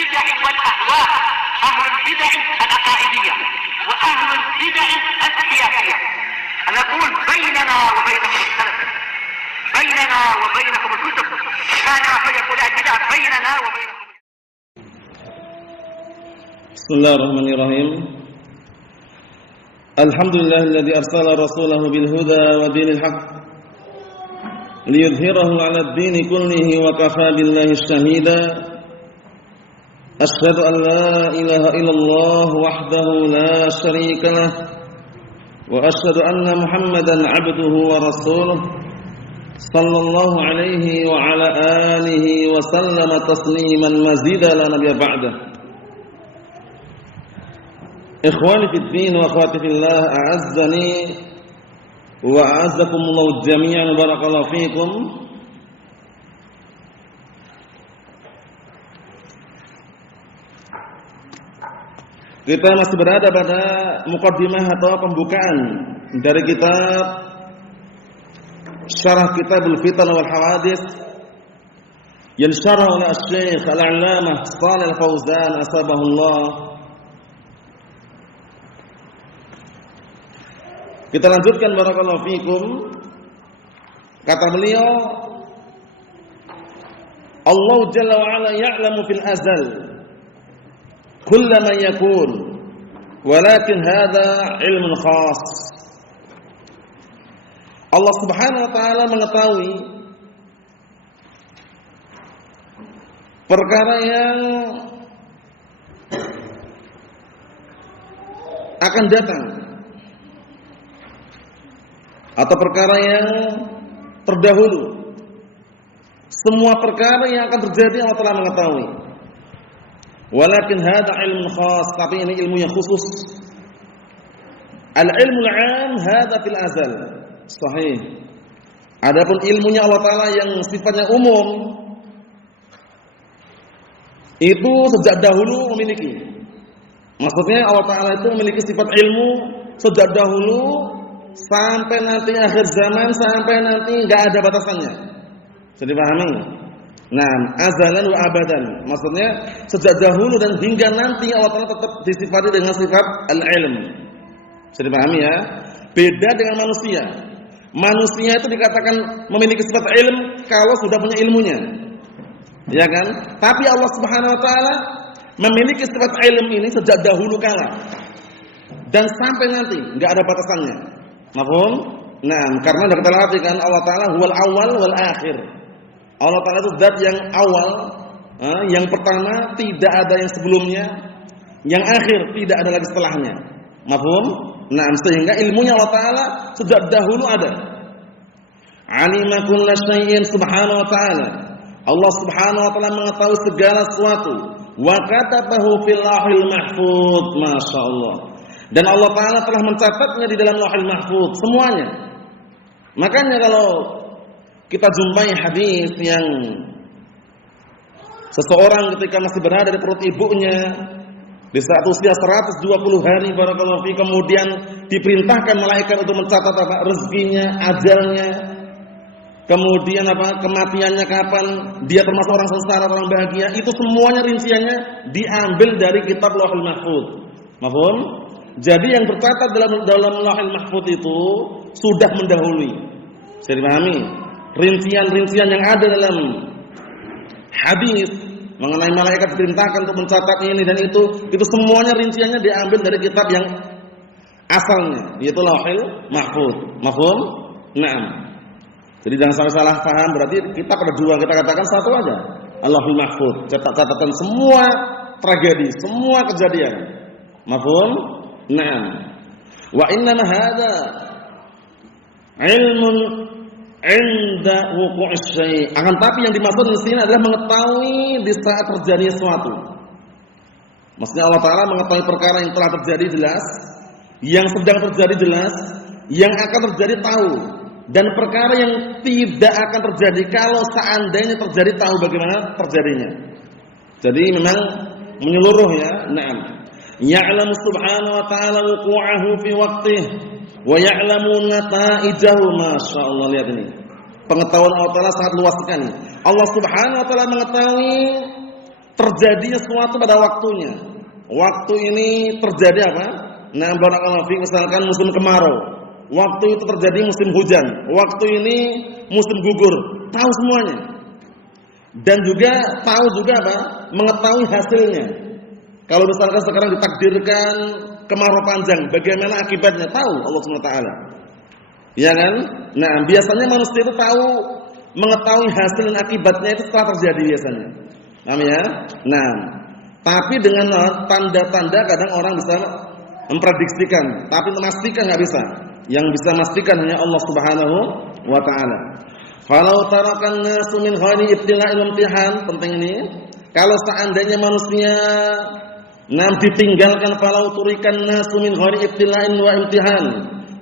البدع والأهواء، أهل البدع العقائدية وأهل البدع السياسية. نقول بيننا وبينكم السلف، بيننا وبينكم الكتب، كان فيقول البدع بيننا وبينكم. بسم الله الرحمن الرحيم. الحمد لله الذي أرسل رسوله بالهدى ودين الحق ليظهره على الدين كله وكفى بالله شهيدا. أشهد أن لا إله إلا الله وحده لا شريك له، وأشهد أن محمدا عبده ورسوله صلى الله عليه وعلى آله وسلم تسليما مزيدا لا نبي بعده. Ikhwani fid din wa akhwati fillah, a'azzani wa a'azzakumullah jami'an, barakallahu fikum. Kita masih berada pada muqaddimah atau pembukaan dari kitab Syarah Kitabul Fitan wal Hawadits yang syarah oleh Syekh Al-'Allamah Shalih Al-Fauzan asbahullah. Kita lanjutkan, barakallahu fikum. Kata beliau, Allah Jalla wa Ala ya'lamu fil azal kullama yakun, walakin hadha ilmun khas. Allah Subhanahu wa taala mengetahui perkara yang akan datang atau perkara yang terdahulu. Semua perkara yang akan terjadi Allah telah mengetahui. Walakin hadza ilmun khas, tapi ini ilmu yang khusus. Al-ilmul 'am hadza fil azal. Sahih. Adapun ilmunya Allah taala yang sifatnya umum, itu sejak dahulu memiliki. Maksudnya Allah taala itu memiliki sifat ilmu sejak dahulu sampai nanti akhir zaman, sampai nanti enggak ada batasannya. Bisa dipahami? Nah, azalan wa abadan. Maksudnya sejak dahulu dan hingga nanti Allah Taala tetap disifati dengan sifat al-ilm. Bisa dipahami ya? Beda dengan manusia. Manusia itu dikatakan memiliki sifat ilm kalau sudah punya ilmunya. Ya kan? Tapi Allah Subhanahu wa taala memiliki sifat ilm ini sejak dahulu kala dan sampai nanti enggak ada batasannya. Mafhum? Nah, karena kita perhatikan Allah Taala huwal awal wal akhir. Allah Taala itu zat yang awal, yang pertama, tidak ada yang sebelumnya, yang akhir tidak ada lagi setelahnya. Mafhum? Nah, sehingga ilmunya Allah Taala sejak dahulu ada. Alima kulla syai'in subhanahu wa ta'ala. Allah Subhanahu wa taala mengetahui segala sesuatu. Wa katabahu fil lauhil mahfuz. Masyaallah. Dan Allah Ta'ala telah mencatatnya di dalam Lauhul Mahfuz semuanya. Makanya kalau kita jumpai hadis yang seseorang ketika masih berada di perut ibunya di saat usia 120 hari, barakallahu fi, kemudian diperintahkan malaikat untuk mencatat rezekinya, ajalnya, kemudian kematiannya kapan, dia termasuk orang sengsara, orang bahagia, itu semuanya rinciannya diambil dari kitab Lauhul Mahfuz. Mafhum? Jadi yang tercatat dalam Lauhul Mahfuz itu sudah mendahului. Bisa dipahami? Rincian-rincian yang ada dalam hadis mengenai malaikat diperintahkan untuk mencatat ini dan itu semuanya rinciannya diambil dari kitab yang asalnya, yaitu Lauhul Mahfuz. Mafhum? Naam. Jadi jangan sampai salah paham, berarti kitab ada dua, kita katakan satu aja. Lauhul Mahfuz, catatan semua tragedi, semua kejadian. Mafhum? Naam. Wa innama hadza ilmun 'inda wuqu'is syai'. Akan tapi yang dimaksud di sini adalah mengetahui di saat terjadi sesuatu. Maksudnya Allah Taala mengetahui perkara yang telah terjadi jelas, yang sedang terjadi jelas, yang akan terjadi tahu, dan perkara yang tidak akan terjadi kalau seandainya terjadi tahu bagaimana terjadinya. Jadi memang menyeluruh ya. Naam. Ya'lamu subhanahu wa ta'ala wuqu'ahu fi waqtih wa ya'lamu nata'ijahu. Masyaallah, lihat ini. Pengetahuan Allah Ta'ala sangat luas sekali. Allah Subhanahu wa ta'ala mengetahui terjadi sesuatu pada waktunya. Waktu ini terjadi apa? Nah, barakallahu fiik, misalkan musim kemarau. Waktu itu terjadi musim hujan. Waktu ini musim gugur. Tahu semuanya. Dan juga tahu juga apa? Mengetahui hasilnya. Kalau misalkan sekarang ditakdirkan kemarau panjang, bagaimana akibatnya? Tahu Allah Subhanahu wa taala. Ya kan? Nah, biasanya manusia itu tahu, mengetahui hasil dan akibatnya itu setelah terjadi biasanya. Paham ya? Nah, tapi dengan tanda-tanda kadang orang bisa memprediksikan, tapi memastikan enggak bisa. Yang bisa memastikan hanya Allah Subhanahu wa taala. Falau tarakan nasu min ghani ibtila'il imtihan, penting ini. Kalau seandainya manusia ditinggalkan, falau turikan nasu min ghani ibtila'in wa imtihan.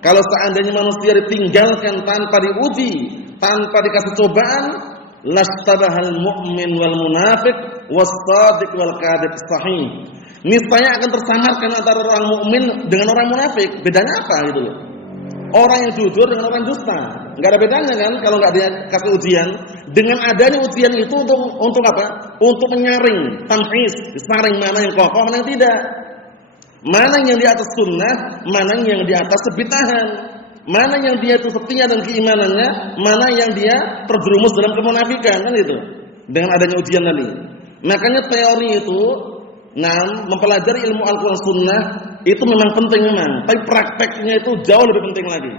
Kalau seandainya manusia ditinggalkan tanpa diuji, tanpa dikasih cobaan, lastabahal mu'min wal munafiq was-shadiq wal kadhib sahih. Niscaya akan tersamarkan antara orang mukmin dengan orang munafik. Bedanya apa gitu loh? Orang yang jujur dengan orang dusta. Enggak ada bedanya kan kalau enggak dikasih ujian. Dengan adanya ujian itu untuk apa? Untuk menyaring, tamhis, disaring mana yang kokoh, mana yang tidak. Mana yang di atas sunnah, mana yang di atas bid'ahan. Mana yang dia itu setia dan keimanannya, mana yang dia terjerumus dalam kemunafikan, kan itu. Dengan adanya ujian tadi. Makanya teori itu, mempelajari ilmu Al-Qur'an Sunnah itu memang penting memang, tapi prakteknya itu jauh lebih penting lagi.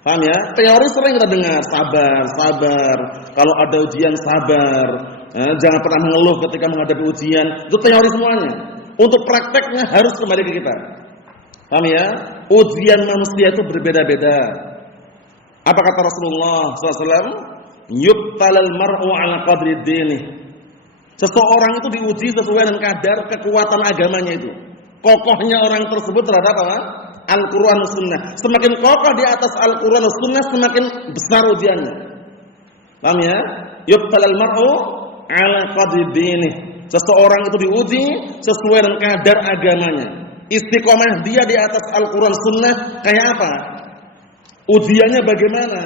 Paham ya? Teori sering kita dengar, sabar. Kalau ada ujian sabar. Jangan pernah mengeluh ketika menghadapi ujian. Itu teori semuanya. Untuk prakteknya harus kembali ke kita. Paham ya? Ujian manusia itu berbeda-beda. Apa kata Rasulullah SAW? Yubtalal mar'u ala qadri dinih. Seseorang itu diuji sesuai dengan kadar kekuatan agamanya itu. Kokohnya orang tersebut terhadap apa? Al-Quran dan Sunnah. Semakin kokoh di atas Al-Quran dan Sunnah, semakin besar ujiannya. Paham ya? Yubtalal mar'u ala qadri dinih. Seseorang itu diuji sesuai dengan kadar agamanya. Istiqomah dia di atas Al-Quran Sunnah kayak apa? Ujiannya bagaimana?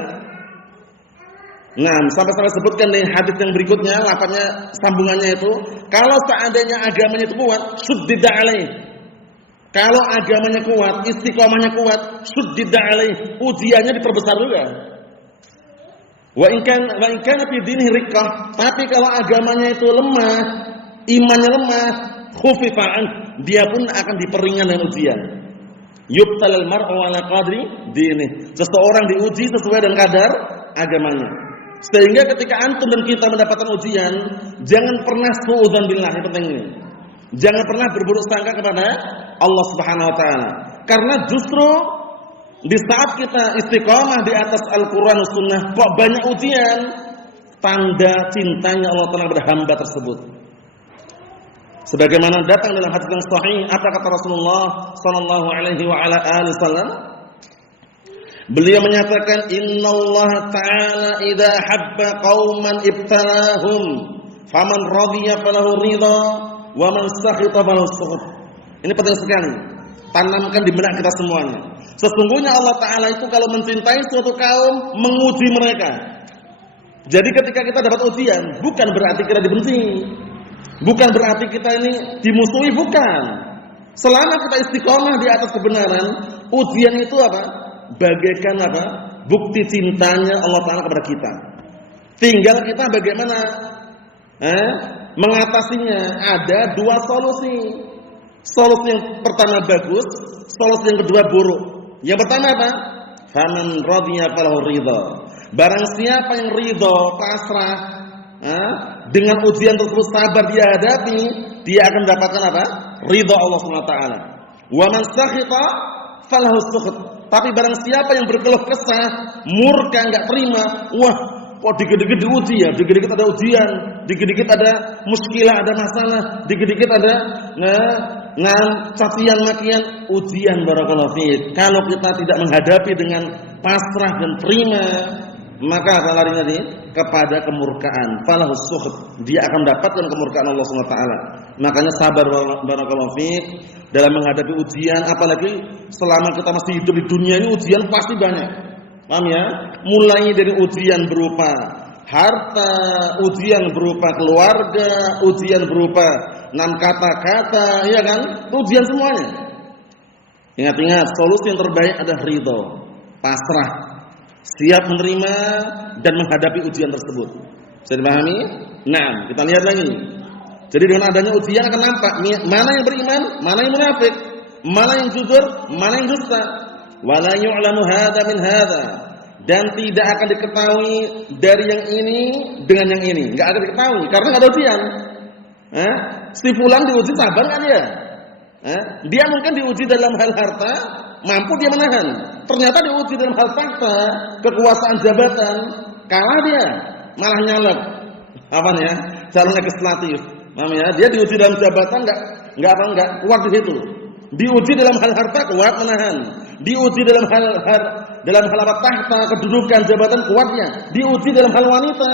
Nah, sampai sebutkan nih hadis yang berikutnya, lafaznya sambungannya itu, kalau seandainya agamanya itu kuat, suddida alaih. Kalau agamanya kuat, istiqomahnya kuat, suddida alaih, ujiannya diperbesar juga. Wa in kana fi dinihi riqqah, tapi kalau agamanya itu lemah, imannya lemah, khufifa'an, dia pun akan diperingan dengan ujian. Yubtalal mar'u ala qadri dinih. Seseorang diuji sesuai dengan kadar agamanya. Sehingga ketika antum dan kita mendapatkan ujian, jangan pernah suudzon billah, yang penting ini. Jangan pernah berburuk sangka kepada Allah Subhanahu wa taala. Karena justru di saat kita istiqamah di atas Al-Qur'an dan Sunnah, kok banyak ujian, tanda cintanya Allah Taala kepada hamba tersebut. Sebagaimana datang dalam hadis yang sahih, apa kata Rasulullah sallallahu alaihi wa ala alihi wasallam? Beliau menyatakan, innallaha ta'ala idza habba qauman ibtalahum faman radiya falahu ridha wa man sakhita falahu sukhut. Ini penting sekali. Tanamkan di benak kita semuanya. Sesungguhnya Allah Taala itu kalau mencintai suatu kaum, menguji mereka. Jadi ketika kita dapat ujian, bukan berarti kita dibenci. Bukan berarti kita ini dimusuhi, bukan. Selama kita istiqomah di atas kebenaran, ujian itu apa? Bagaikan apa? Bukti cintanya Allah Taala kepada kita. Tinggal kita bagaimana mengatasinya. Ada dua solusi. Solusi yang pertama bagus, solusi yang kedua buruk. Yang pertama apa? Faman radiya falahu ridha. Barang siapa yang ridha, pasrah, dengan ujian tersebut sabar dia hadapi, dia akan mendapatkan apa? Ridha Allah Subhanahu wa taala. Wa man sakhita falahu sukhut. Tapi barang siapa yang berkeluh kesah, murka, enggak terima, wah, kok dikit-dikit diuji ya, dikit-dikit ada ujian, dikit-dikit ada muskilah, ada masalah, dikit-dikit ada cacian makian, ujian barakallahu fiik. Kalau kita tidak menghadapi dengan pasrah dan terima, maka apa larinya nih? Kepada kemurkaan. Falahus sukhut. Dia akan mendapatkan kemurkaan Allah Subhanahu wa taala. Makanya sabar barakallahu fiik dalam menghadapi ujian, apalagi selama kita masih hidup di dunia ini ujian pasti banyak. Paham ya? Mulai dari ujian berupa harta, ujian berupa keluarga, ujian berupa 6 kata-kata, ya kan? Ujian semuanya. Ingat-ingat, solusi yang terbaik adalah ridho, pasrah, siap menerima dan menghadapi ujian tersebut. Bisa dipahami? Nah, kita lihat lagi. Jadi dengan adanya ujian akan nampak mana yang beriman, mana yang munafik, mana yang jujur, mana yang dusta. Wala yu'lamu hadza min hadza. Dan tidak akan diketahui dari yang ini dengan yang ini. Enggak akan diketahui karena enggak ada ujian. Si fulan diuji sabar enggak dia? Dia mungkin diuji dalam hal harta, mampu dia menahan. Ternyata diuji dalam hal tahta, kekuasaan jabatan, kalah dia, malah nyalek. Apanya? Calon legislatif. Namanya dia diuji dalam jabatan enggak kuat di situ. Diuji dalam hal harta kuat menahan. Diuji dalam hal apa tahta, kedudukan, jabatan kuatnya. Diuji dalam hal wanita,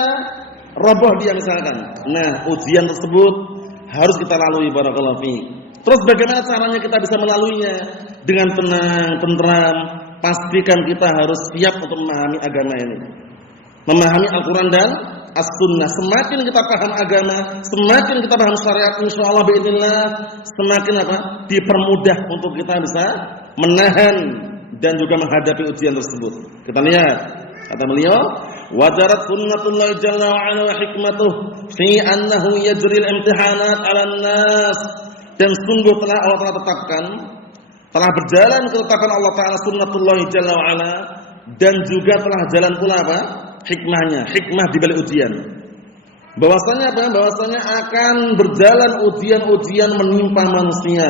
roboh dia misalkan. Nah, ujian tersebut harus kita lalui barakallahu fi. Terus bagaimana caranya kita bisa melaluinya? Dengan tenang, tentram. Pastikan kita harus siap untuk memahami agama ini. Memahami Al-Qur'an dan As-Sunnah. Semakin kita paham agama, semakin kita paham syariat, insyaallah باذنillah, semakin apa? Dipermudah untuk kita bisa menahan dan juga menghadapi ujian tersebut. Kita lihat kata beliau, wajarat sunnatullah jalla wa ala wa hikmatuh fi annahu yajril imtihanat 'alan nas. Dan sungguh telah Allah Ta'ala tetapkan, telah berjalan ketetapan Allah Ta'ala sunnatullah jalla wa ala, dan juga telah jalan pula apa? Hikmahnya, hikmah di balik ujian. Bahwasanya apa? Bahwasanya akan berjalan ujian-ujian menimpa manusia.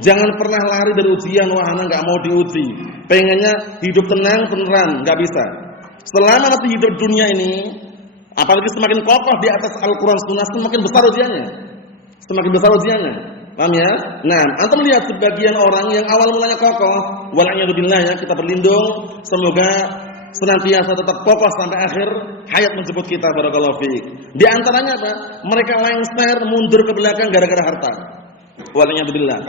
Jangan pernah lari dari ujian, wah anak enggak mau diuji. Pengennya hidup tenang, beneran, enggak bisa. Selama masih hidup dunia ini, apalagi semakin kokoh di atas Al-Qur'an Sunnah, semakin besar ujiannya. Semakin besar ujiannya. Paham ya? Nah, antum melihat sebagian orang yang awal mulanya kokoh, wala'iyadzubillah ya, kita berlindung, semoga senantiasa tetap kokoh sampai akhir hayat menjemput kita barakallahu fiik. Di antaranya apa? Mereka lengser mundur ke belakang gara-gara harta. Wala'iyadzubillah.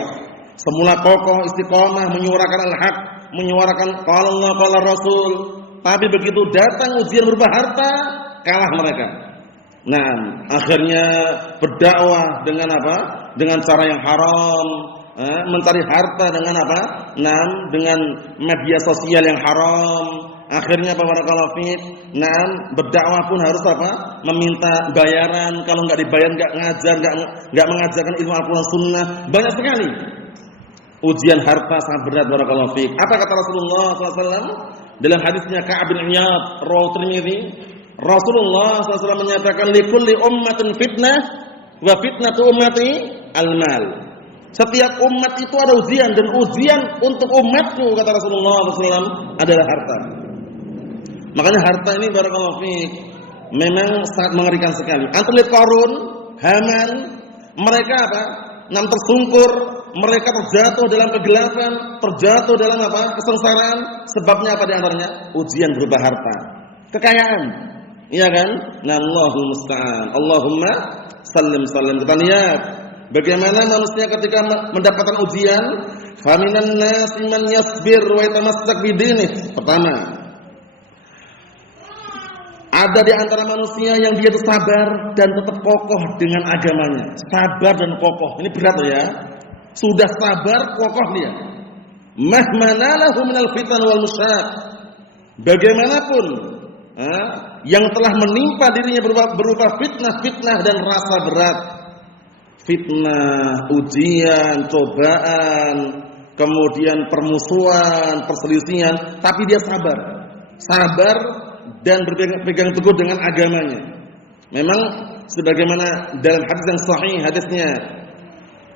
Semula kokoh istiqomah menyuarakan al-haq, menyuarakan qala Allah qala Rasul, tapi begitu datang ujian berupa harta, kalah mereka. Nah, akhirnya berdakwah dengan apa? Dengan cara yang haram, mencari harta dengan apa? Nah, dengan media sosial yang haram. Akhirnya barakallahu fiik, nah, berdakwah pun harus apa? Meminta bayaran. Kalau enggak dibayar enggak ngajar, enggak mengajarkan ilmu Al-Qur'an Sunnah. Banyak sekali ujian harta sangat berat barakallahu fiik. Apa kata Rasulullah SAW dalam hadisnya Ka'ab bin Iyad rawahu Tirmidzi? Rasulullah SAW menyatakan likulli ummatin fitnah wa fitnatu ummati al-mal. Setiap umat itu ada ujian, dan ujian untuk umatku kata Rasulullah SAW adalah harta. Makanya harta ini barakallahu fiik memang sangat mengerikan sekali. Antum lihat Qarun, Haman, mereka apa? Tersungkur, mereka terjatuh dalam kegelapan, terjatuh dalam apa? Kesengsaraan. Sebabnya apa di antaranya? Ujian berupa harta, kekayaan. Iya kan? Nah, Allahul musta'an. Allahumma sallim. Kita lihat bagaimana manusia ketika mendapatkan ujian. Faminan nasi man yasbir wa yatamassak bidinih. Pertama, ada di antara manusia yang dia itu sabar dan tetap kokoh dengan agamanya. Sabar dan kokoh. Ini berat ya. Sudah sabar, kokoh dia. Mahmanalahu minal fitan wal musyaq. Bagaimanapun yang telah menimpa dirinya berupa fitnah dan rasa berat. Fitnah, ujian, cobaan, kemudian permusuhan, perselisihan, tapi dia sabar. Sabar dan berpegang teguh dengan agamanya. Memang sebagaimana dalam hadis yang sahih, hadisnya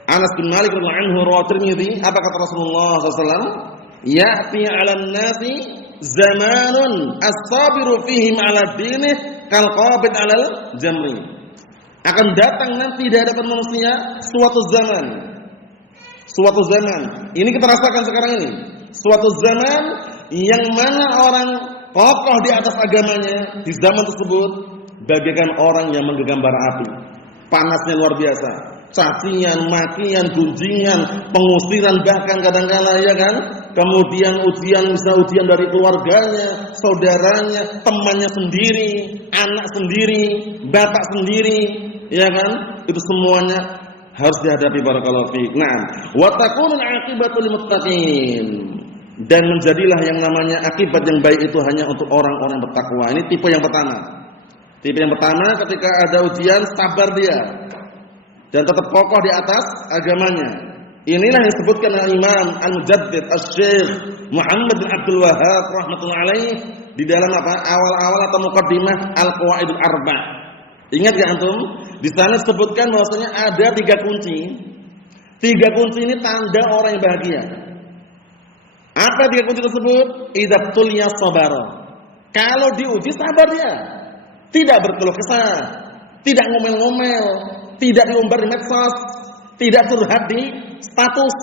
Anas bin Malik radhiyallahu anhu riwayat Tirmidzi, apa kata Rasulullah SAW? Ya'ti 'alan nasi zamanun as-sabiru fihim 'ala dinih kal qabid 'alal jamri. Akan datang nanti di hadapan manusia suatu zaman. Ini kita rasakan sekarang ini. Suatu zaman yang mana orang kokoh di atas agamanya di zaman tersebut bagaikan orang yang menggenggam bara api. Panasnya luar biasa. Cacian, makian, gunjingan, pengusiran, bahkan kadang-kala ya kan, kemudian ujian dari keluarganya, saudaranya, temannya sendiri, anak sendiri, bapak sendiri, ya kan? Itu semuanya harus dihadapi barakallahu fiik. Nah, wa takunul aqibatu lil muttaqin. Dan menjadilah yang namanya akibat yang baik itu hanya untuk orang-orang bertakwa. Ini tipe yang pertama. Tipe yang pertama ketika ada ujian sabar dia dan tetap kokoh di atas agamanya. Inilah yang disebutkan oleh Imam Al-Mujaddid Asy-Syaikh Muhammad bin Abdul Wahhab rahimatullah alaih di dalam awal-awal atau muqaddimah Al-Qawaidul Arba'. Ingat ya antum? Di sana disebutkan bahwasanya ada 3 kunci. 3 kunci ini tanda orang yang bahagia. Apa 3 kunci tersebut? Idza tuliya sabara. Kalau diuji sabar dia. Tidak berkeluh kesah, tidak ngomel-ngomel, tidak diumbar di medsos, tidak curhat di status.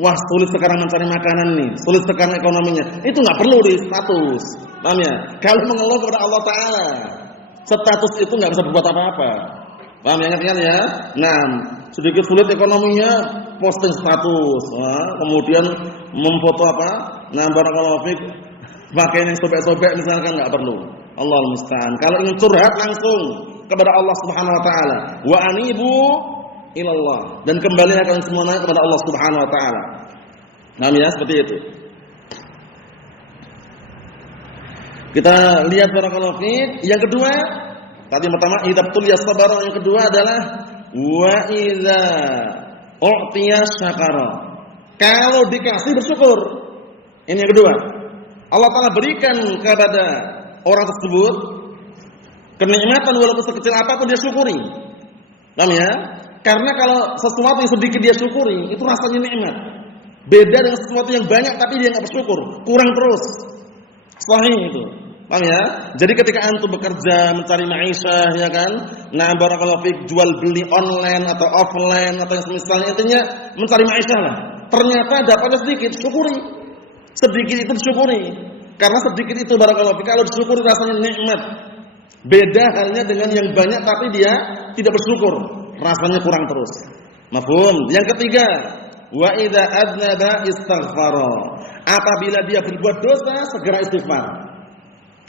Wah, sulit sekarang mencari makanan nih, sulit sekarang ekonominya. Itu enggak perlu di status. Paham ya? Kalau mengeluh kepada Allah Taala, status itu enggak bisa berbuat apa-apa. Paham ya? Ingat ya? Nah, sedikit sulit ekonominya, posting status. Kemudian memfoto apa? Nah, barakallahu fiik, pakaian yang sobek-sobek misalkan enggak perlu. Allahul musta'an. Kalau ingin curhat langsung kepada Allah Subhanahu wa taala. Wa anibu ilallah, dan kembalilah kalian semuanya kepada Allah Subhanahu wa taala. Paham ya? Seperti itu. Kita lihat barakallahu fiik. Yang kedua, tadi pertama idzatul yasabar, yang kedua adalah wa idza u'tiya syakara. Kalau dikasih bersyukur. Ini yang kedua. Allah Taala berikan kepada orang tersebut kenikmatan walaupun sekecil apapun dia syukuri. Paham ya? Karena kalau sesuatu yang sedikit dia syukuri, itu rasanya nikmat. Beda dengan sesuatu yang banyak tapi dia enggak bersyukur, kurang terus. Sahih itu. Paham ya? Jadi ketika antum bekerja mencari ma'isyah, ya kan? Nah, barakallahu fiik, jual beli online atau offline atau yang semisalnya, intinya mencari ma'isyah lah. Ternyata dapatnya sedikit, syukuri. Sedikit itu disyukuri. Karena sedikit itu barakallahu fiik kalau disyukuri rasanya nikmat. Beda halnya dengan yang banyak tapi dia tidak bersyukur, rasanya kurang terus. Mafhum? Yang ketiga, wa idza adnaba istaghfara. Apabila dia berbuat dosa, segera istighfar.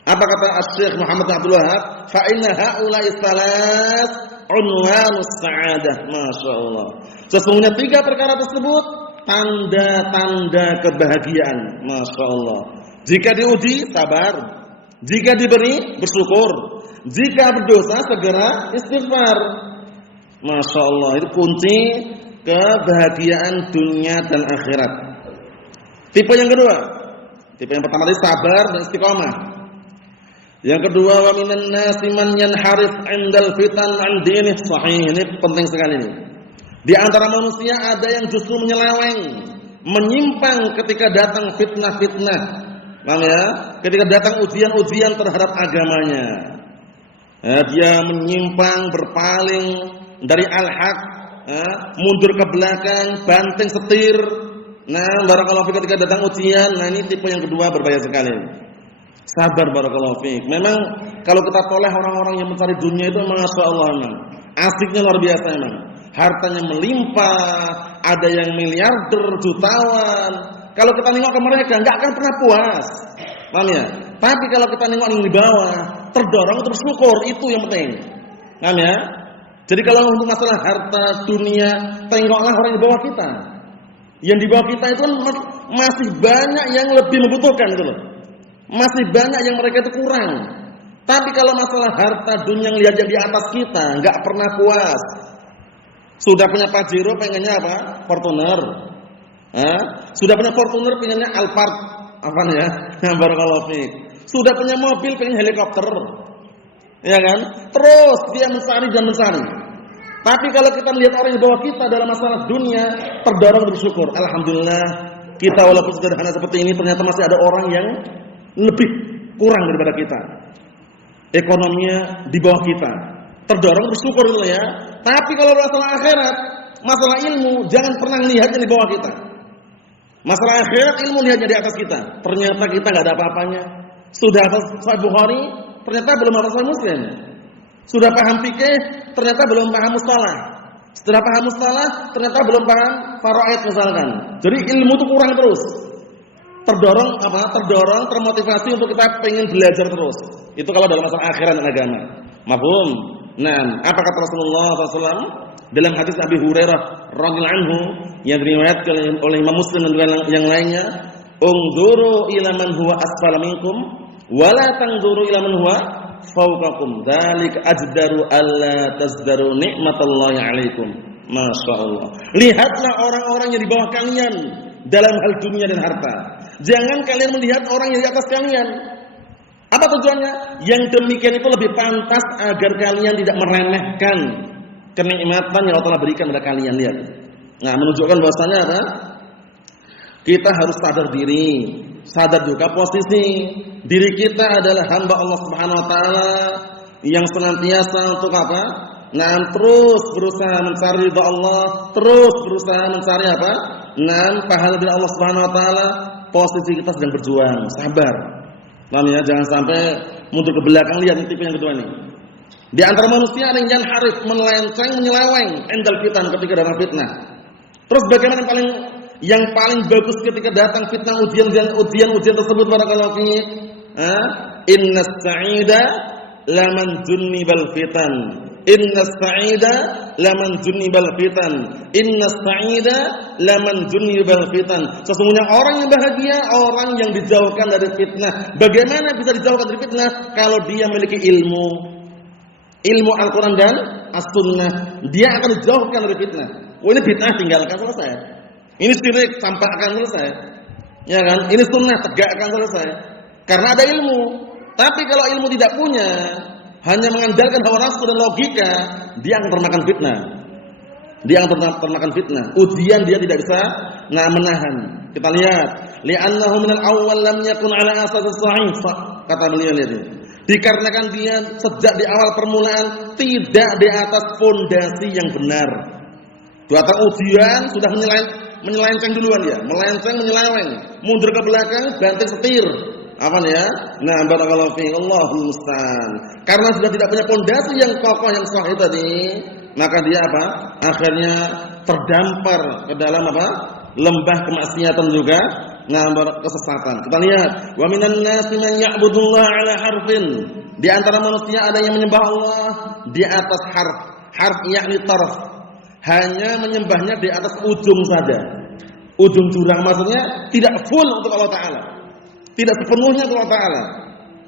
Apa kata Asy-Syaikh Muhammad bin Abdul Wahhab? Fa inna haula'i tsalas unwanus sa'adah. Masyaallah. Sesungguhnya 3 perkara tersebut tanda-tanda kebahagiaan. Masyaallah. Jika diuji, sabar. Jika diberi, bersyukur. Jika berdosa, segera istighfar. Masya Allah, itu kunci kebahagiaan dunia dan akhirat. Tipe yang kedua. Tipe yang pertama tadi sabar dan istiqomah. Yang kedua, wa minan nasi man yanharif 'indal fitan 'an dinih sahih. Ini penting sekali ini. Di antara manusia ada yang justru menyeleweng, menyimpang ketika datang fitnah-fitnah. Paham ya? Ketika datang ujian-ujian terhadap agamanya, dia menyimpang, berpaling dari al-haq, mundur ke belakang, banting setir. Nah, barakallahu fiik, ketika datang ujian, nah ini tipe yang kedua berbahaya sekali. Sabar barakallahu fiik. Memang kalau kita toleh orang-orang yang mencari dunia itu, masya Allah, memang asiknya luar biasa memang. Hartanya melimpah, ada yang miliarder, jutawan. Kalau kita nengok ke mereka, enggak akan pernah puas. Paham ya? Tapi kalau kita nengok yang di bawah, terdorong untuk bersyukur, itu yang penting. Paham ya? Jadi kalau untuk masalah harta dunia, tengoklah orang di bawah kita. Yang di bawah kita itu kan masih banyak yang lebih membutuhkan gitu loh. Masih banyak yang mereka itu kurang. Tapi kalau masalah harta dunia, lihat yang di atas kita, enggak pernah puas. Sudah punya Pajero, pengennya apa? Fortuner. Sudah punya Fortuner, pengennya Alphard, apa ya? Barakallahu fiik. Sudah punya mobil, pengen helikopter, ya kan? Terus dia mencari dan mencari. Tapi kalau kita lihat orang di bawah kita dalam masalah dunia, terdorong bersyukur. Alhamdulillah, kita walaupun sederhana seperti ini, ternyata masih ada orang yang lebih kurang daripada kita. Ekonominya di bawah kita, terdorong bersyukur itu ya. Tapi kalau masalah akhirat, masalah ilmu, jangan pernah lihat yang di bawah kita. Masalah akhirat, ilmu lihatnya di atas kita. Ternyata kita enggak ada apa-apanya. Sudah hafal Sahih Bukhari, ternyata belum hafal Sahih Muslim. Sudah paham fikih, ternyata belum paham mustalah. Setelah paham mustalah, ternyata belum paham faraid misalkan. Jadi ilmu itu kurang terus. Terdorong termotivasi untuk kita pengen belajar terus. Itu kalau dalam masalah akhirat dan agama. Mafhum? Nah, apa kata Rasulullah SAW dalam hadis Abi Hurairah radhiyallahu anhu yang diriwayatkan oleh Imam Muslim dan juga yang lainnya, "Unzuru ila man huwa asfala minkum wa la tanzuru ila man huwa fawqakum. Dzalika ajdaru alla tazdaru nikmatallahi 'alaikum." Masyaallah. Lihatlah orang-orang yang di bawah kalian dalam hal dunia dan harta. Jangan kalian melihat orang yang di atas kalian. Apa tujuannya? Yang demikian itu lebih pantas agar kalian tidak meremehkan kenikmatan yang Allah berikan kepada kalian. Lihat. Nah, menunjukkan bahwasanya apa? Kita harus sadar diri, sadar juga posisi diri kita adalah hamba Allah Subhanahu wa taala yang senantiasa untuk apa? Nah, terus berusaha mencari ridha Allah, terus berusaha mencari apa? Nah, pahala dari Allah Subhanahu wa taala. Posisi kita sedang berjuang, sabar. Paham ya? Jangan sampai mundur ke belakang. Lihat tipe yang kedua nih. Di antara manusia ada yang harif, melenceng, menyeleweng, endal fitan ketika datang fitnah. Terus bagaimana yang paling bagus ketika datang fitnah ujian tersebut barakallahu fi? Innas sa'ida laman junnibal fitan. Innas sa'ida laman junnibal fitan. Innas sa'ida laman junnibal fitan. Sesungguhnya orang yang bahagia orang yang dijauhkan dari fitnah. Bagaimana bisa dijauhkan dari fitnah? Kalau dia memiliki ilmu Al-Quran dan As-Sunnah, dia akan dijauhkan dari fitnah. Oh, ini fitnah tinggalkan, selesai. Ini syirik, campakkan, selesai. Ya kan? Ini sunnah, tegakkan, selesai. Karena ada ilmu. Tapi kalau ilmu tidak punya, hanya mengandalkan hawa nafsu dan logika, dia akan termakan fitnah. Dia akan termakan fitnah. Ujian dia tidak bisa menahan. Kita lihat, li'annahu minal awwal lam yakun 'ala asasis sahih. Kata beliau lihat ini. Dikarenakan dia sejak di awal permulaan tidak di atas fondasi yang benar. Datang ujian sudah menyelenceng duluan dia, melenceng, menyeleweng, mundur ke belakang, banting setir. Apa nih ya? Nah, barakallahu fi Allahul musta'an. Karena sudah tidak punya fondasi yang kokoh yang sahih tadi, maka dia apa? Akhirnya terdampar ke dalam apa? Lembah kemaksiatan juga. Nah, kesesatan. Kita lihat, wa minan nasi man ya'budullaha 'ala harfin. Di antara manusia ada yang menyembah Allah di atas harf. Harf yakni taraf. Hanya menyembahnya di atas ujung saja. Ujung jurang, maksudnya tidak full untuk Allah taala. Tidak sepenuhnya untuk Allah taala.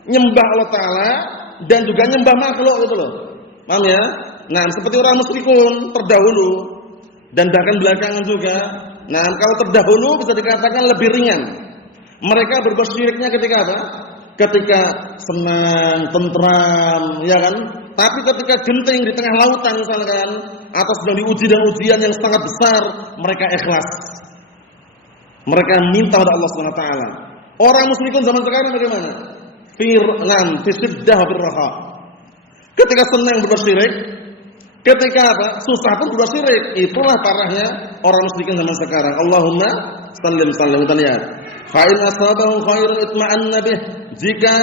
Nyembah Allah taala dan juga nyembah makhluk gitu loh. Paham ya? Nah, seperti orang musyrikun terdahulu dan bahkan belakangan juga. Nah, kalau terdahulu bisa dikatakan lebih ringan. Mereka berbuat syiriknya ketika apa? Ketika senang, tentram, ya kan? Tapi ketika genting di tengah lautan misalkan, atau sedang diuji dan ujian yang sangat besar, mereka ikhlas. Mereka minta kepada Allah Subhanahu wa taala. Orang musyrikun zaman sekarang bagaimana? Fi syiddah wa raha. Ketika senang berbuat syirik, ketika apa? Susah pun berbuat syirik. Itulah parahnya orang musyrikin zaman sekarang. Allahumma sallim. Kita lihat. Fa in asabahu khairun itma'anna bih. Jika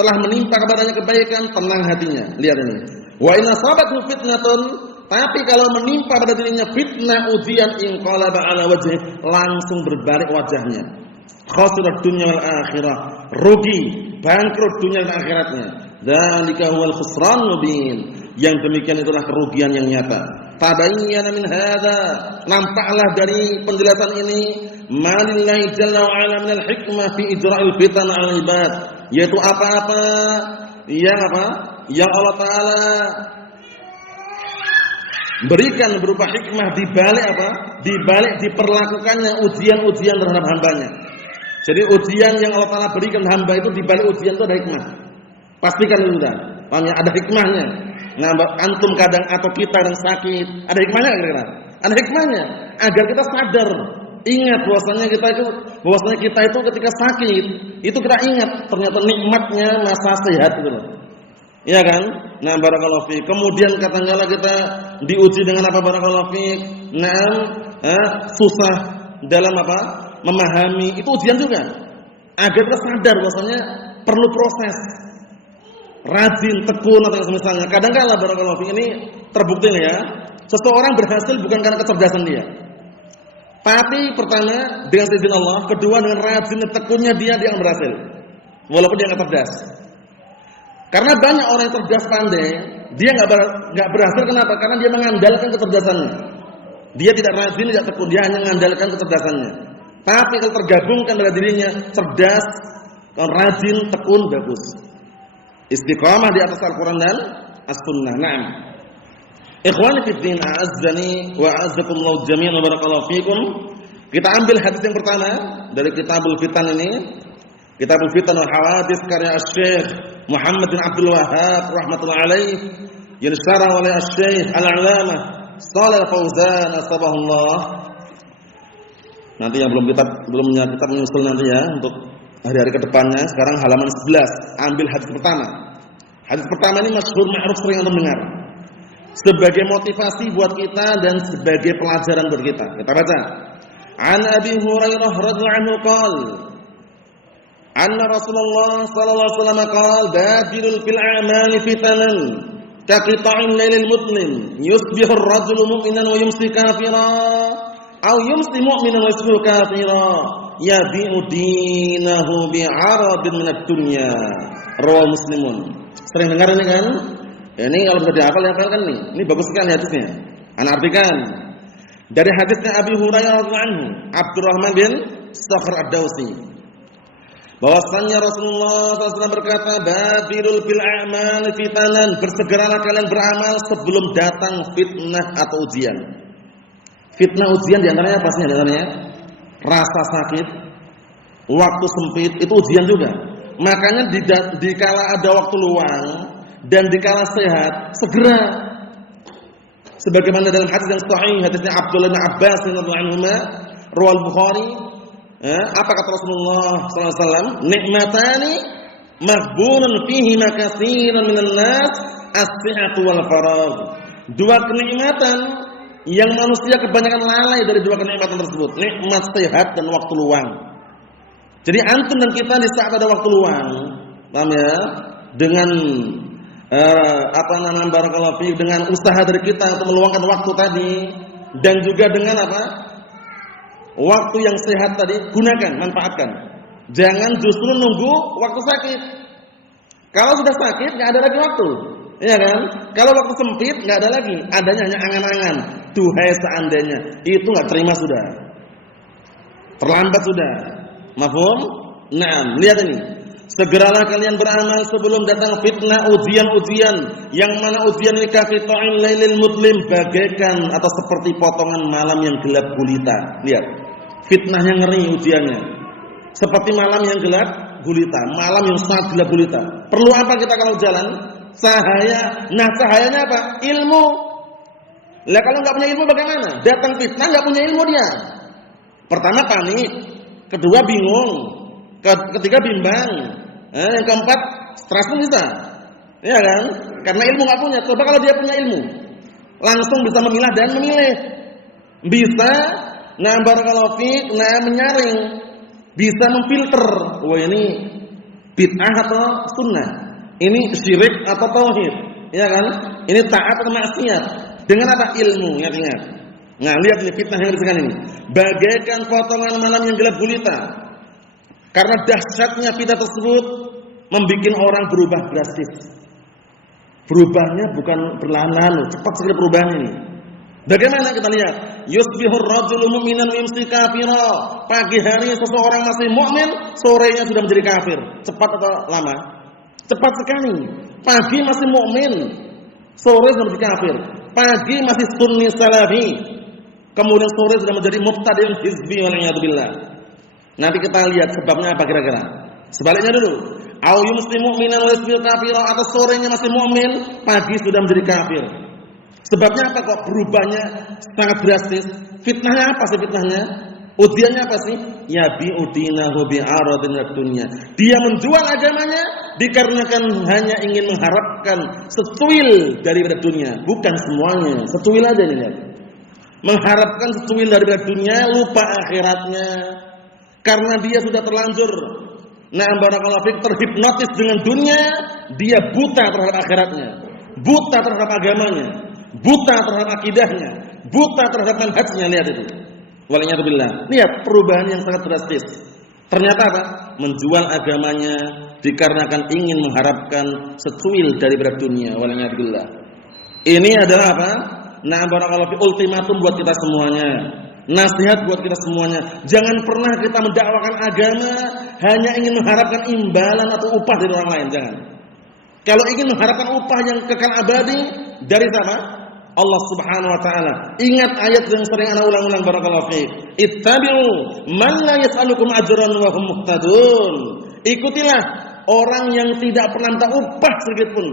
telah menimpa kepadanya kebaikan, tenang hatinya. Lihat ini. Wa in asabathu fitnatun, tapi kalau menimpa pada dirinya fitnah ujian, inqalaba ala wajhi, langsung berbalik wajahnya. Khasirat dunya wal akhirah. Rugi, bangkrut dunia dan akhiratnya. Dzalika huwal khusran mubin. Yang demikian itulah kerugian yang nyata. Tabayyana min hadza, nampaklah dari penjelasan ini malillahi jalla wa ala minal hikmah fi ijra'il fitan 'alal ibad, yaitu apa-apa yang Allah taala berikan berupa hikmah di balik apa? Di balik diperlakukannya ujian-ujian terhadap hambanya. Jadi ujian yang Allah taala berikan hamba itu di balik ujian itu ada hikmah. Pastikan itu sudah. Paham ya? Ada hikmahnya. Nah, antum kadang atau kita yang sakit, ada hikmahnya kira-kira? Ada hikmahnya agar kita sadar, ingat bahwasanya kita itu ketika sakit, itu kita ingat ternyata nikmatnya masa sehat itu loh. Iya kan? Nah, barakallahu fiik. Kemudian katakanlah kita diuji dengan apa barakallahu fiik? Susah dalam apa? Memahami, itu ujian juga. Agar kita sadar bahwasanya perlu proses. Rajin, tekun atau misalnya. Kadang-kadang barakallahu fiik ini terbukti ya. Seseorang berhasil bukan karena kecerdasan dia. Tapi pertama dengan izin Allah, kedua dengan rajin dan tekunnya dia akan berhasil. Walaupun dia enggak cerdas. Karena banyak orang yang cerdas pandai, dia enggak berhasil kenapa? Karena dia mengandalkan kecerdasannya. Dia tidak rajin, tidak tekun, dia hanya mengandalkan kecerdasannya. Tapi kalau tergabungkan pada dirinya cerdas, rajin, tekun, bagus. Istiqamah di atas Al-Qur'an dan As-Sunnah. Naam. Ikhwani fid din, a'azzani wa a'azzakumullah jami'an wa barakallahu fikum. Kita ambil hadis yang pertama dari Kitabul Fitan ini. Kitabul Fitan wal Hawadits karya Syekh Muhammad bin Abdul Wahhab rahimatullah alaih, yang disyarah oleh Syekh Al-'Allamah Shalih Al-Fauzan asbahullah. Nanti yang belum punya kitab menyusul nanti ya untuk hari-hari ke depannya. Sekarang halaman 11, ambil hadis pertama. Hadis pertama ini masyhur, ma'ruf, sering Anda dengar. Sebagai motivasi buat kita dan sebagai pelajaran buat kita. Kita baca. An Abi Hurairah radhiyallahu anhu qala, anna Rasulullah sallallahu alaihi wasallam qala, badirul fil a'mali fitanan kaqita'il lailil mudlim, yusbihu ar-rajulu mu'minan wa yumsi kafiran, aw yumsi mu'minan wa yusbihu kafiran, yabi'u dinahu bi'aradin minad dunya. Rawahu Muslimun. Sering dengar ini kan? Ini kalau bisa dihafal ya hafalkan nih. Ini bagus sekali hadisnya. Ana artikan. Dari hadisnya Abi Hurairah radhiyallahu anhu, Abdurrahman bin Sakhr Ad-Dausi. Bahwasannya Rasulullah SAW berkata, badirul fil a'mal fitanan, bersegeralah kalian beramal sebelum datang fitnah atau ujian. Fitnah ujian di antaranya apa sih? Di antaranya rasa sakit, waktu sempit, itu ujian juga. Makanya dikala ada waktu luang dan dikala sehat, segera. Sebagaimana dalam hadis yang sahih, hadisnya Abdullah bin Abbas radhiyallahu anhu, riwayat Bukhari, apa kata Rasulullah sallallahu alaihi wasallam? Nikmatani maghbunun fihi katsiran minan nas, as-sihhatu wal faragh. Dua kenikmatan yang manusia kebanyakan lalai dari dua kenikmatan tersebut, nikmat sehat dan waktu luang. Jadi antum dan kita di saat ada waktu luang, paham ya? Dengan barakallahu fi, dengan usaha dari kita untuk meluangkan waktu tadi, dan juga dengan waktu yang sehat tadi, gunakan, manfaatkan. Jangan justru nunggu waktu sakit. Kalau sudah sakit nggak ada lagi waktu, ya kan? Kalau waktu sempit nggak ada lagi, adanya hanya angan-angan. Duhai seandainya, itu nggak terima sudah, terlambat sudah. Mafhum? Naam, lihat ini. Segeralah kalian beramal sebelum datang fitnah, ujian-ujian, yang mana ujian ini kaqita'il lailil mudlim, bagaikan atau seperti potongan malam yang gelap gulita. Lihat, fitnahnya ngeri, ujiannya seperti malam yang gelap gulita, malam yang sangat gelap gulita. Perlu apa kita kalau jalan? Cahaya. Nah, cahayanya apa? Ilmu. Lah kalau nggak punya ilmu bagaimana? Datang fitnah nggak punya ilmu dia. Pertama panik, kedua bingung, ketiga bimbang, yang keempat stres pun bisa, ya kan? Karena ilmu nggak punya. Coba kalau dia punya ilmu, langsung bisa memilah dan memilih, bisa, barakallahu fiik, menyaring, bisa memfilter. Wah ini bid'ah atau sunnah, ini syirik atau tauhid, ya kan? Ini taat atau maksiat. Dengan apa? Ilmu, ingat-ingat. Nah, lihat ini fitnah yang disebutkan ini. Bagaikan potongan malam yang gelap gulita. Karena dahsyatnya fitnah tersebut membuat orang berubah drastis. Berubahnya bukan perlahan-lahan, cepat sekali perubahan ini. Bagaimana kita lihat? Yusbihur rajulu mu'minan wa yumsi kafira. Pagi hari seseorang masih mukmin, sorenya sudah menjadi kafir. Cepat atau lama? Cepat sekali. Pagi masih mukmin, sore sudah menjadi kafir. Pagi masih sunni salafi, kemudian sore sudah menjadi mubtadi' hizbi wal iyad billah. Nanti kita lihat sebabnya apa kira-kira. Sebaliknya dulu, au yumsi mu'minan wa yusbihu kafira, atau sorenya masih mukmin, pagi sudah menjadi kafir. Sebabnya apa kok berubahnya sangat drastis? Fitnahnya apa sih fitnahnya? Ujiannya apa sih? Ya bi'udinahu bi'aradin dunya. Dia menjual agamanya dikarenakan hanya ingin mengharapkan secuil daripada dunia, bukan semuanya, secuil aja nih lihat. Mengharapkan secuil daripada dunia, lupa akhiratnya. Karena dia sudah terlanjur barakallahu fiik, terhipnotis dengan dunia, dia buta terhadap akhiratnya, buta terhadap agamanya. buta terhadap akidahnya, buta terhadap manhajnya. Lihat itu. Waliyadzubillah. Lihat perubahan yang sangat drastis. Ternyata apa? Menjual agamanya dikarenakan ingin mengharapkan secuil daripada dunia. Waliyadzubillah. Ini adalah apa? Nah, barakallahu fi ultimatum buat kita semuanya. Nasihat buat kita semuanya. Jangan pernah kita mendakwakan agama hanya ingin mengharapkan imbalan atau upah dari orang lain. Jangan. Kalau ingin mengharapkan upah yang kekal abadi dari siapa? Allah Subhanahu wa taala. Ingat ayat yang sering ana ulang-ulang barakallahu fiik. Ittabi'u man la yas'alukum ajran wa hum muhtadun. Ikutilah orang yang tidak pernah minta upah sedikit pun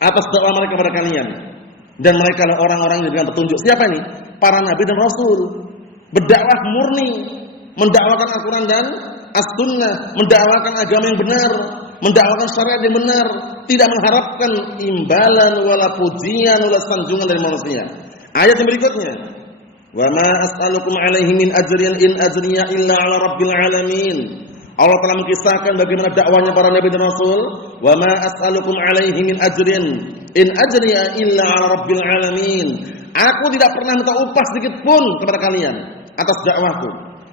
atas dakwah mereka kepada kalian. Dan mereka adalah orang-orang yang diberikan petunjuk. Siapa ini? Para nabi dan rasul. Berdakwah murni, mendakwakan Al-Qur'an dan As-Sunnah, mendakwakan agama yang benar, mendakwakan syariat yang benar, tidak mengharapkan imbalan wala pujian wala sanjungan dari manusia. Ayat yang berikutnya, wa ma as'alukum 'alaihi min ajrin in ajriya illa 'ala rabbil alamin. Allah telah mengisahkan bagaimana dakwahnya para nabi dan rasul, wa ma as'alukum 'alaihi min ajrin in ajriya illa 'ala rabbil alamin. Aku tidak pernah minta upah sedikit pun kepada kalian atas dakwahku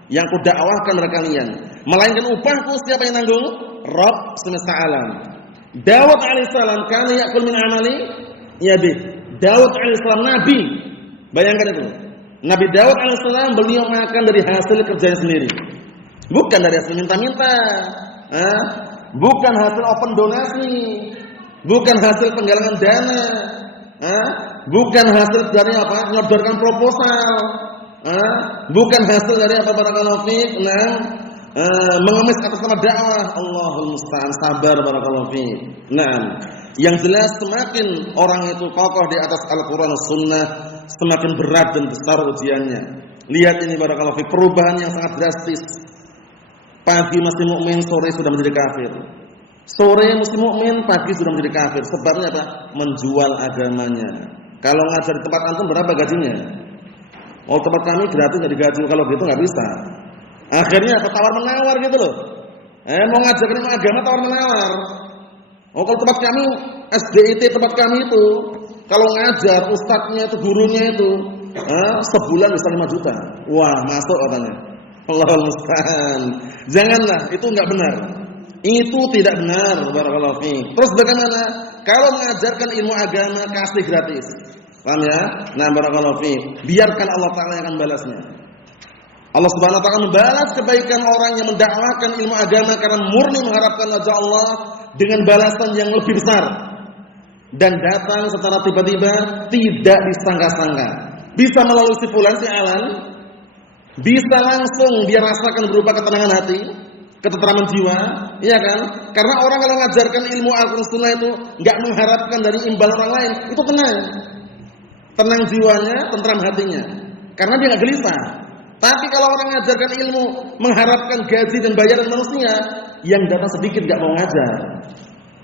yang ku dakwahkan kepada kalian, melainkan upahku siapa yang tanggung? Rabb semesta alam. Daud alaihissalam kana ya'kul min amali yadih. Daud alaihissalam nabi. Bayangkan itu. Nabi Daud alaihissalam beliau makan dari hasil kerjanya sendiri. Bukan dari hasil minta-minta. Bukan hasil open donasi. Bukan hasil penggalangan dana. Bukan hasil dari apa? Nyodorkan proposal. Bukan hasil dari apa barakallahu fiik. Mengemis atas nama dakwah. Allahul musta'an. Sabar barakallahu fiik. Yang jelas semakin orang itu kokoh di atas Al-Qur'an dan Sunnah, semakin berat dan besar ujiannya. Lihat ini barakallahu fiik, perubahan yang sangat drastis. Pagi masih mukmin, sore sudah menjadi kafir. Sore masih mukmin, pagi sudah menjadi kafir. Sebabnya apa? Menjual agamanya. Kalau ngajar di tempat antum berapa gajinya? Oh, tempat kami gratis enggak digaji. Kalau gitu enggak bisa. Akhirnya apa? Tawar menawar gitu loh. Mau ngajarkan agama tawar menawar. Oh, kalau tempat kami SDIT tempat kami itu kalau ngajar ustadznya itu gurunya itu sebulan bisa 5 juta. Wah, masuk katanya. Allahul musta'an. Janganlah, itu enggak benar. Itu tidak benar barakallahu fiik. Terus bagaimana? Kalau mengajarkan ilmu agama kasih gratis. Paham ya? Nah, barakallahu fiik. Biarkan Allah Taala yang akan balasnya. Allah Subhanahu wa taala membalas kebaikan orang yang mendakwahkan ilmu agama karena murni mengharapkan wajah Allah dengan balasan yang lebih besar. Dan datang secara tiba-tiba, tidak disangka-sangka. Bisa melalui si fulan si alan, bisa langsung dia rasakan berupa ketenangan hati, ketentraman jiwa, iya kan? Karena orang kalau mengajarkan ilmu Al-Qur'an Sunnah itu enggak mengharapkan dari imbal orang lain, itu tenang. Tenang jiwanya, tentram hatinya. Karena dia enggak gelisah. Tapi kalau orang mengajarkan ilmu mengharapkan gaji dan bayaran manusia, yang datang sedikit enggak mau ngajar.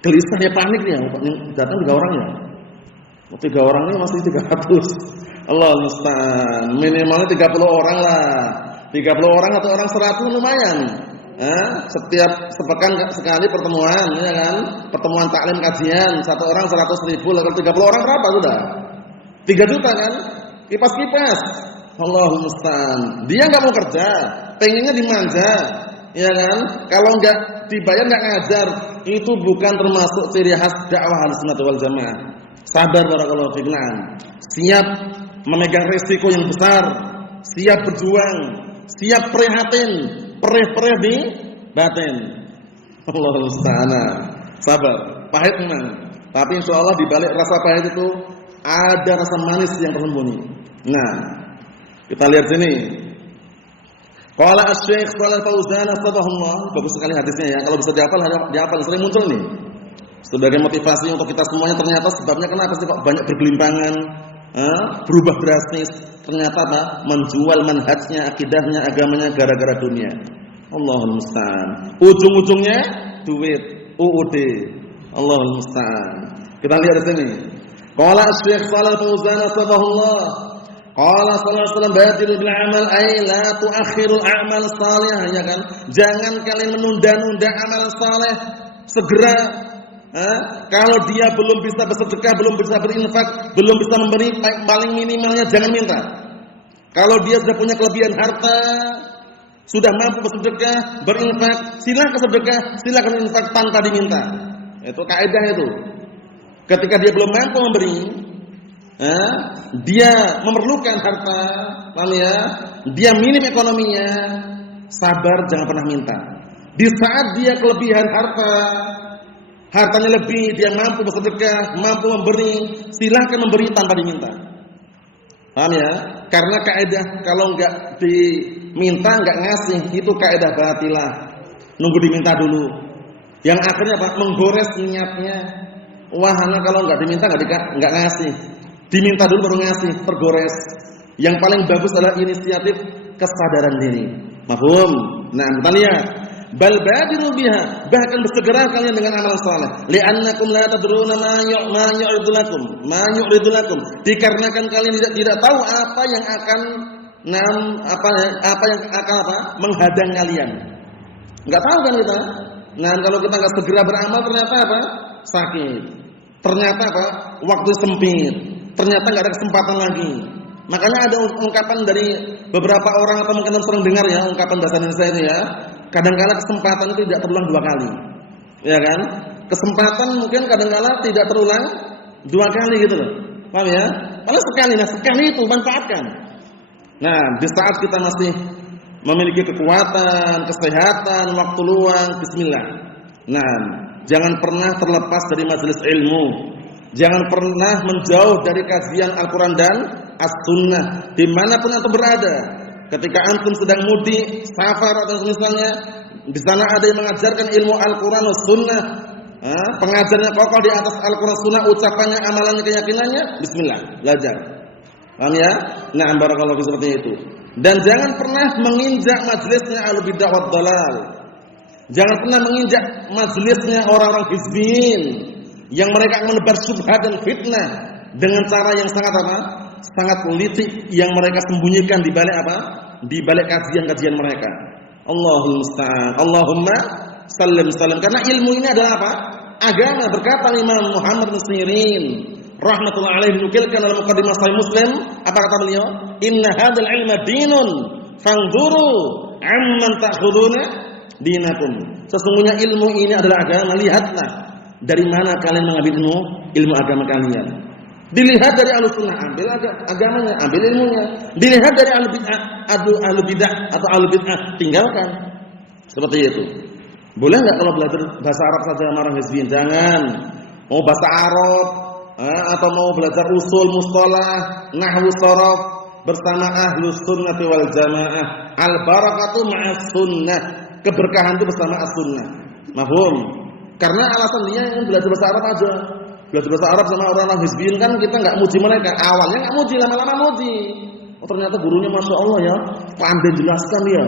Gelisahnya, panik dia, datang 3 orang ya. 3 orang ini masih 300. Allah musta'an. Minimalnya 30 orang lah. 30 orang atau orang 100 lumayan. Setiap sepekan sekali pertemuan, ya kan? Pertemuan taklim kajian, 1 orang 100.000, kalau 30 orang berapa sudah? 3 juta kan? Kipas-kipas. Allahumma musta'an. Dia enggak mau kerja, pengennya dimanja, ya kan? Kalau enggak dibayar enggak ngajar, itu bukan termasuk ciri khas dakwah Ahlussunnah wal Jamaah. Sabar barakallahu fiik. Siap memegang risiko yang besar, siap berjuang, siap prihatin, perih-perih di batin. Allahul musta'an. Sabar, pahit memang. Tapi insyaallah di balik rasa pahit itu ada rasa manis yang tersembunyi. Nah, kita lihat sini. Qala Asy-Syaikh Shalal Fauzan astagfirullah. Bagus sekali hadisnya ya. Kalau bisa dihafal sering muncul nih. Sebagai motivasi untuk kita semuanya. Ternyata sebabnya kenapa sih kok banyak bergelimpangan, berubah drastis? Ternyata apa? Menjual manhajnya, akidahnya, agamanya gara-gara dunia. Allahul musta'an. Ujung-ujungnya duit, UUD. Allahul musta'an. Kita lihat di sini. Qala Asy-Syaikh Shalal Fauzan astagfirullah. Qala sallallahu alaihi wasallam badiru bil amal ay la tuakhirul a'mal salihah, ya kan? Jangan kalian menunda-nunda amal saleh. Segera Kalau dia belum bisa bersedekah, belum bisa berinfak, belum bisa memberi, paling minimalnya jangan minta. Kalau dia sudah punya kelebihan harta, sudah mampu bersedekah, berinfak, silakan sedekah, silakan infak tanpa diminta. Itu kaidah itu. Ketika dia belum mampu memberi, dia memerlukan harta, paham ya? Dia minim ekonominya, sabar, jangan pernah minta. Di saat dia kelebihan harta, hartanya lebih, dia mampu bersedekah, mampu memberi, silakan memberi tanpa diminta. Paham ya? Karena kaidah kalau enggak diminta enggak ngasih, itu kaidah batilah. Nunggu diminta dulu. Yang akhirnya apa? Menggores niatnya. Wah, kalau enggak diminta enggak ngasih. Diminta dulu baru ngasih, tergores. Yang paling bagus adalah inisiatif kesadaran diri. Mafhum? Nah, kita lihat. Bal badiru biha, bahkan bersegera kalian dengan amalan saleh. Li'annakum la tadruna ma yu'ridu lakum. Dikarenakan kalian tidak tahu apa yang akan menghadang kalian. Enggak tahu kan kita? Nah, kalau kita enggak segera beramal ternyata apa? Sakit. Ternyata apa? Waktu sempit. Ternyata enggak ada kesempatan lagi. Makanya ada ungkapan dari beberapa orang atau mungkin sering dengar ya, ungkapan bahasa Indonesia itu ya. Kadang-kala kesempatan itu tidak terulang dua kali. Ya kan? Kesempatan mungkin kadang-kala tidak terulang dua kali gitu loh. Paham ya? Kalau sekali, nah sekali itu manfaatkan. Nah, di saat kita masih memiliki kekuatan, kesehatan, waktu luang, bismillah. Nah, jangan pernah terlepas dari majelis ilmu. Jangan pernah menjauh dari kajian Al-Qur'an dan As-Sunnah dimanapun antum berada. Ketika antum sedang mudik, safar atau semisalnya, di sana ada yang mengajarkan ilmu Al-Qur'an dan Sunnah. Pengajarnya kokoh di atas Al-Qur'an Sunnah, ucapannya, amalannya, keyakinannya, bismillah, belajar. Paham ya? Nah, barakallahu fi seperti itu. Dan jangan pernah menginjak majelisnya ahlul bidah wad dhalal. Jangan pernah menginjak majelisnya orang-orang hizbiyin yang mereka menebar syubhat dan fitnah dengan cara yang sangat apa? Sangat licik yang mereka sembunyikan di balik apa? Di balik kajian-kajian mereka. Allahul musta'an. Allahumma sallim. Karena ilmu ini adalah apa? Agama. Berkata Imam Muhammad bin Sirin rahmatullahi alaihi menukilkan dalam muqaddimah Sahih Muslim, apa kata beliau? Inna hadzal ilma dinun fanzuru amman ta'khuduna dinakum. Sesungguhnya ilmu ini adalah agama. Lihatlah dari mana kalian mengambil ilmu agama kalian. Dilihat dari Ahlus Sunnah, ambil agamanya, ambil ilmunya. Dilihat dari Ahlul bidah atau Ahlul bid'ah, tinggalkan. Seperti itu. Boleh enggak kalau belajar bahasa Arab saja marang hizbiyin? Jangan. Mau bahasa Arab atau mau belajar usul, mustalah, nahwu, sharaf bersama Ahlus Sunnah wal Jamaah. Al barakatu ma'as sunnah. Keberkahan itu bersama as-sunnah. Mafhum? Karena alasan dia ingin belajar bahasa Arab aja. Belajar bahasa Arab sama orang-orang hizbiyin kan kita enggak muji mereka. Awalnya enggak muji, lama-lama muji. Oh, ternyata gurunya Masya Allah ya, pandai jelaskan dia.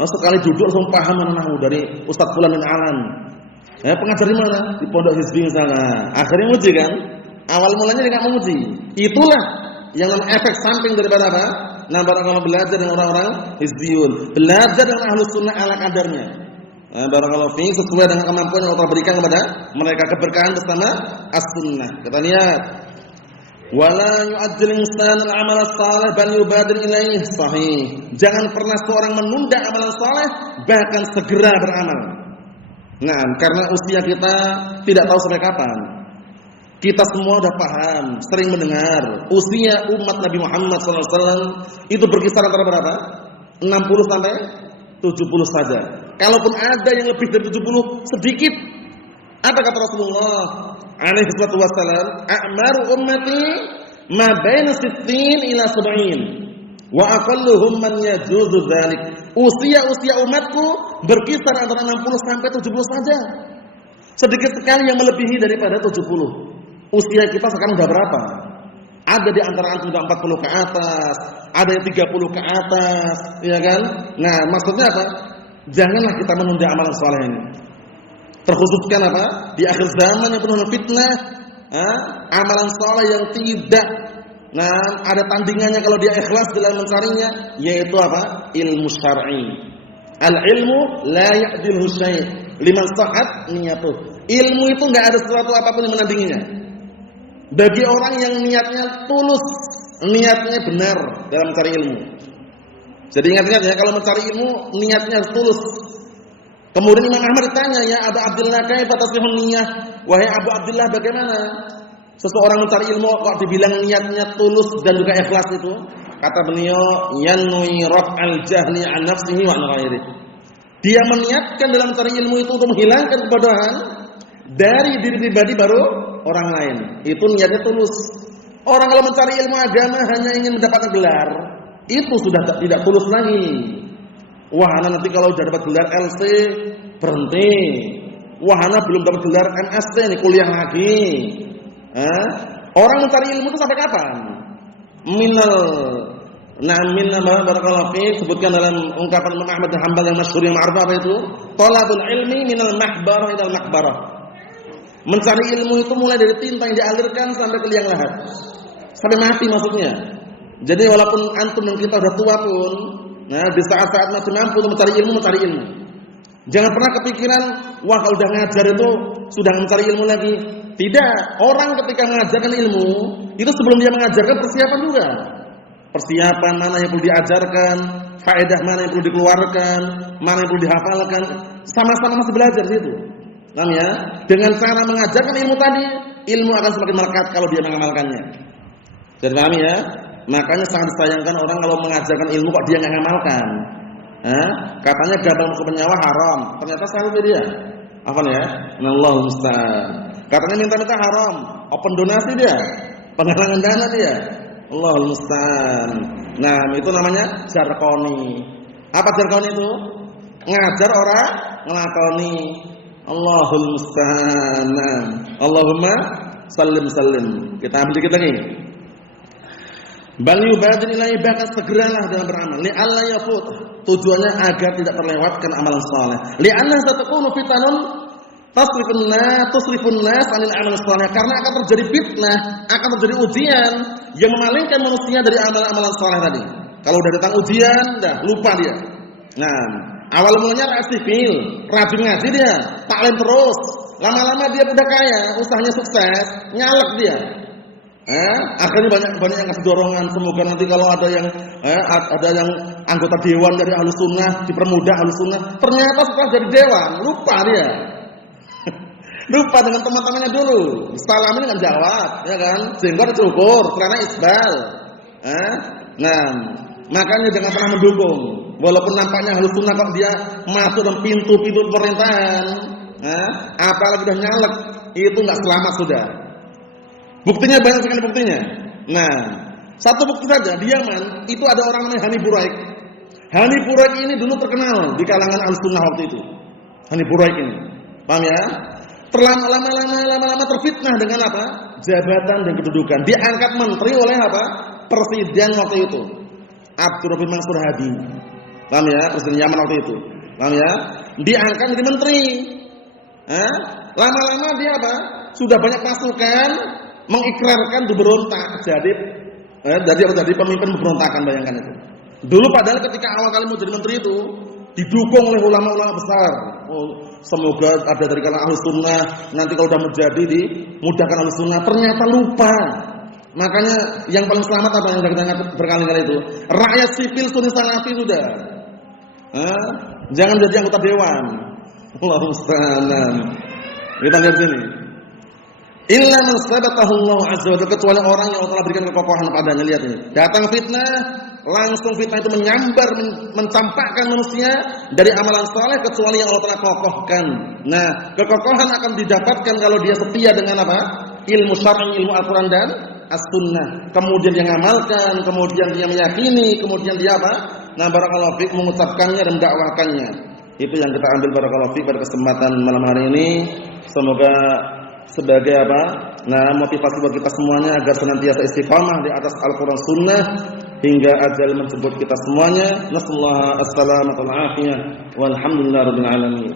Sekali duduk langsung paham nahwu dari Ustaz Fulan bin Alan. Ya, pengajar di mana? Di pondok hizbiyin sana. Akhirnya muji kan? Awal mulanya dia enggak memuji. Itulah yang namanya efek samping daripada apa? Nah, barakallahu belajar dengan orang-orang hizbiyun. Belajar dengan Ahlus Sunnah ala kadarnya. Barakallahu fiik sesuai dengan kemampuan yang Allah berikan kepada mereka, keberkahan bersama as-sunnah. Kita lihat. Wala yu'ajjil insanu al-amal as-salih bal yubadir ilaihi sahih. Jangan pernah seorang menunda amalan saleh, bahkan segera beramal. Nah, karena usia kita tidak tahu sampai kapan. Kita semua sudah paham, sering mendengar usia umat Nabi Muhammad SAW itu berkisar antara berapa? 60 sampai 70 saja. Kalaupun ada yang lebih dari 70, sedikit. Apa kata Rasulullah alaihi salatu wasallam? A'maru ummati ma baina 60 ila 70. Wa aqalluhum man yajuzu dzalik. Usia umatku berkisar antara 60 sampai 70 saja. Sedikit sekali yang melebihi daripada 70. Usia kita sekarang sudah berapa? Ada di antara antum sudah 40 ke atas, ada yang 30 ke atas, ya kan? Nah, maksudnya apa? Janganlah kita menunda amalan saleh ini. Terkhususkan apa? Di akhir zaman yang penuh fitnah, amalan saleh yang tidak ada tandingannya kalau dia ikhlas dalam mencarinya, yaitu apa? Ilmu syar'i. Al-ilmu la ya'dilhu syai' liman sahhat niyatuh. Ilmu itu enggak ada sesuatu apapun yang menandinginya. Bagi orang yang niatnya tulus, niatnya benar dalam mencari ilmu. Jadi ingat-ingat ya, kalau mencari ilmu niatnya harus tulus. Kemudian Imam Ahmad ditanya, ya Abu Abdullah, kaifa tasbihun niyyah? Wahai Abu Abdullah, bagaimana seseorang mencari ilmu kok dibilang niatnya tulus dan juga ikhlas itu? Kata beliau, yanwi raf'al jahli an nafsihi wa an ghairihi. Dia meniatkan dalam mencari ilmu itu untuk menghilangkan kebodohan dari diri pribadi baru orang lain. Itu niatnya tulus. Orang kalau mencari ilmu agama hanya ingin mendapatkan gelar, itu sudah tidak tulus lagi. Wah, nanti kalau sudah dapat gelar LC berhenti. Wah, belum dapat gelar MSc nih, kuliah lagi. Orang mencari ilmu itu sampai kapan? Min barakallahu fi, sebutkan dalam ungkapan Imam Ahmad bin Hanbal yang masyhur yang ma'ruf apa itu? Talabul ilmi minal mahbarah ilal maqbarah. Mencari ilmu itu mulai dari tinta yang dialirkan sampai ke liang lahat. Sampai mati maksudnya. Jadi walaupun antum dan kita sudah tua pun, nah di saat-saat masih mampu untuk mencari ilmu. Jangan pernah kepikiran, wah kalau udah ngajar itu sudah mencari ilmu lagi. Tidak, orang ketika mengajarkan ilmu, itu sebelum dia mengajarkan persiapan juga. Persiapan mana yang perlu diajarkan, faedah mana yang perlu dikeluarkan, mana yang perlu dihafalkan, sama-sama masih belajar itu. Paham ya? Dengan cara mengajarkan ilmu tadi, ilmu akan semakin melekat kalau dia mengamalkannya. Jadi paham ya? Makanya sangat disayangkan orang kalau mengajarkan ilmu kok dia enggak ngamalkan. Katanya gabung masuk penyawa haram, ternyata salah dia. Apa ya? Allahu musta'an. Katanya minta-minta haram, open donasi dia, penggalangan dana dia. Allahu musta'an. Nah, itu namanya jarkoni. Apa jarkoni itu? Ngajar orang ngelakoni. Allahul musta'an. Allahumma sallim. Kita ambil dikit lagi. Bal yubadir ilaihi, bahkan segeralah dalam beramal. Li alla yafut, tujuannya agar tidak terlewatkan amalan saleh. Li anna satakunu fitanun tusrifun nas anil amal saleh, karena akan terjadi fitnah, akan terjadi ujian yang memalingkan manusia dari amalan-amalan saleh tadi. Kalau udah datang ujian, dah lupa dia. Nah, awal mulanya rakyat sipil, rajin ngaji dia, taklim terus. Lama-lama dia udah kaya, usahanya sukses, nyalek dia. Akhirnya banyak yang ngasih dorongan, semoga nanti kalau ada yang anggota dewan dari Ahlus Sunnah dipermudah Ahlus Sunnah. Ternyata setelah jadi dewan lupa dia. Lupa dengan teman-temannya dulu. Salam ini enggak jawab, ya kan? Sehingga dicukur karena isbal. Nah, makanya jangan pernah mendukung. Walaupun nampaknya Ahlus Sunnah kok dia masuk dalam pintu-pintu pemerintahan, apalagi udah nyalek, itu enggak selamat sudah. Buktinya banyak sekali buktinya. Nah, satu bukti saja di Yaman itu ada orang namanya Hani Buraik. Hani Buraik ini dulu terkenal di kalangan Ahlussunnah waktu itu. Hani Buraik ini, paham ya? Lama-lama terfitnah dengan apa? Jabatan dan kedudukan. Diangkat menteri oleh apa? Presiden waktu itu, Abdurrahman Mansur Hadi. Paham ya? Presiden Yaman waktu itu. Paham ya? Diangkat menjadi menteri. Lama-lama dia apa? Sudah banyak pasukan mengikrarkan berontak, jadi pemimpin pemberontakan, bayangkan itu. Dulu padahal ketika awal kali mau jadi menteri itu didukung oleh ulama-ulama besar. Semoga ada dari kalangan Ahlus Sunnah, nanti kalau sudah menjadi dimudahkan Ahlus Sunnah. Ternyata lupa. Makanya yang paling selamat apa yang sudah kita ingat berkali-kali itu? Rakyat sipil Sunni Salafi sudah. Jangan jadi anggota dewan. Allahu musta'an. Kita lihat sini. Illa man sabatahu Allah azza wa jalla, kecuali orang yang Allah berikan kekokohan padanya. Lihat ini. Datang fitnah, langsung fitnah itu menyambar, mencampakkan manusia dari amalan saleh kecuali yang Allah telah kokohkan. Nah, kekokohan akan didapatkan kalau dia setia dengan apa? Ilmu syar'i, ilmu Al-Qur'an dan As-Sunnah. Kemudian dia ngamalkan, kemudian dia meyakini, kemudian dia apa? Nah, barakallahu fiik, mengucapkannya dan mendakwahkannya. Itu yang kita ambil barakallahu fiik pada kesempatan malam hari ini. Semoga sebagai apa? Nah, motivasi buat kita semuanya agar senantiasa istiqamah di atas Al-Qur'an Sunnah hingga ajal menjemput kita semuanya. Nasallahu as-salamata wal afiyah. Walhamdulillahirabbil alamin.